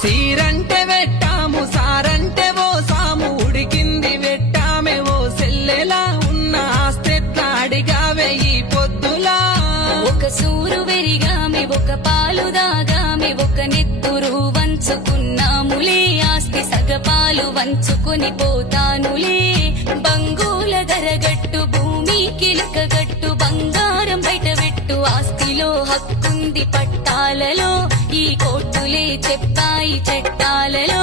సీరంటే వెట్టాము సారంటే ఓ సాము ఉడికింది వెట్టామే ఓ సెల్లెలా ఉన్న ఆస్తెట్లా అడిగావే ఈ పొద్దులా. ఒక సూరు వెరిగామె ఒక పాలు దాగామె ఒక నెత్తురు వంచుకున్నాములే ఆస్తి సగపాలు వంచుకొని పోతానులే. బంగుల ధరగట్టు భూమి కిలకగట్టు బంగారం బయట పెట్టు ఆస్తిలో హక్కుంది పట్టాలలో ఈ కోర్టులే చెప్పాయి చట్టాలలో.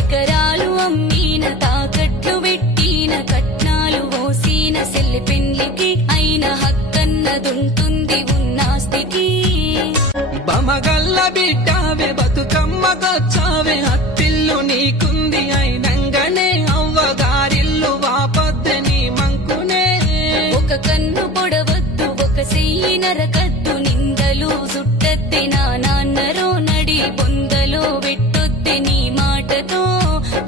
ఎకరాలు అమ్మీన తాకట్లు పెట్టిన కట్నాలు ఓసిన సెల్లి పెండ్లికి అయిన హక్కన్నదుంటుంది ఉన్నాస్తికి. బమగల్ల బిడ్డావే బతుకమ్మకొచ్చావే అత్తిల్లు నీకుంది అయినంగనే అవ్వగారిల్లు వాపొద్దే నీ మంకునే. ఒక కన్ను పొడవద్దు ఒక సెయ్యి నరకద్దు నిందలు సుట్టద్దే నా నాన్నరో నడి బొందలో పెట్టొద్దే నీ మాటతో.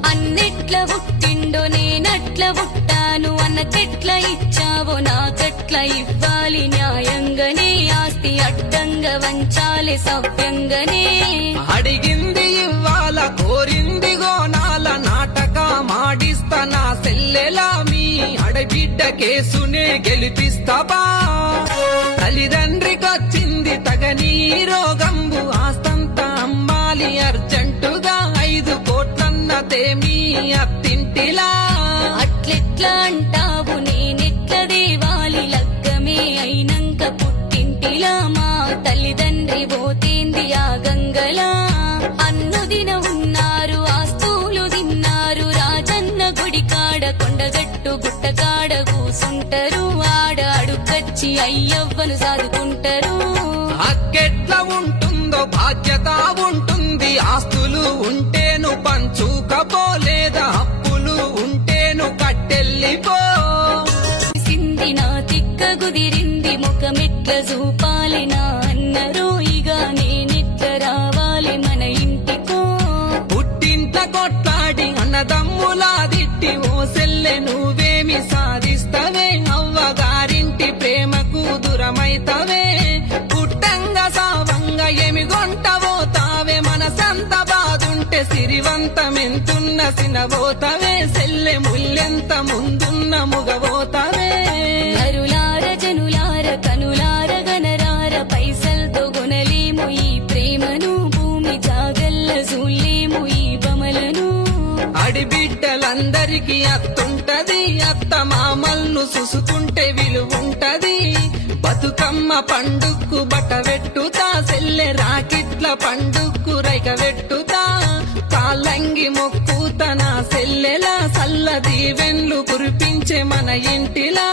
అన్నెట్ల పుట్టిండో నేనట్ల పుట్టాను అన్నకెట్ల ఇచ్చావో నాకట్ల ఇవ్వాలి న్యాయంగానే ఆస్తి అడ్డంగా వంచాలి సవ్యంగానే. అడిగింది ఇవ్వాల కోరింది గోనాల నాటక మాడిస్తా నా సెల్లెలా మీ అడబిడ్డ కేసునే గెలిపిస్తావా. తల్లిదండ్రికొచ్చింది తగని రోగంబు ఆస్తంతా అమ్మాలి అర్జెంటుగా 5 కోట్లన్నతే మీ అత్తింటిలా. అట్లెట్లా అంటావు నేనెట్ల దేవాలి లగ్గమే అయినంక పుట్టింటిలా. మా తల్లిదండ్రి పోతేంది ఆ గంగలా. అన్నుదిన ఉన్నారు ఆస్తులు తిన్నారు రాజన్న గుడికాడ కొండగట్టు గుట్టకాడ కూసుంటరు ఆడ అడుగచ్చి అయ్యవ్వను సాదుకుంటరు. అక్కెట్లా ఉంటుందో బాధ్యత ఉంటుంది ఆస్తులు ఉంటేను పంచుకపోలేదా అప్పులు ఉంటేను కట్టెల్లిపో. సింది నా తిక్క కుదిరింది ముఖమెట్ల చూపాలి నా అన్నరు ఇక నేనెట్ల రావాలి మన ఇంటికో. పుట్టింట్ల కొట్లాడి అన్నదమ్ములా దిట్టి ఓ సెల్లె నువ్వేమి సాధిస్తవే అవ్వగారింటి ప్రేమకు దూరమైతవే. పుట్టంగా సావంగా ఏమి గొంటవో తావే మనసంత బాదుంటే సిరివంతమెంతున్న సినబోతవే సెల్లె ముల్లెంత ముందున్న ముగబోతవే. కరులార జనులార కనులార గనరార పైసల్తో కొనలేము ఈ ప్రేమను భూమి జాగల్ల చూడలేము ఈ బమలను. అడిబిడ్డలందరికీ అత్తుంటది అత్త మామల్ను చూసుకుంటే విలువుంటది. బతుకమ్మ పండుక్కు బట్ట వెట్టుతా సెల్లె రాకిట్ల పండుక్కు రైక వెట్టుతా. కాళ్ళంగి మొక్కుతా నా సెల్లెలా సల్ల దీవెన్లు కురిపించే మన ఇంటిలా.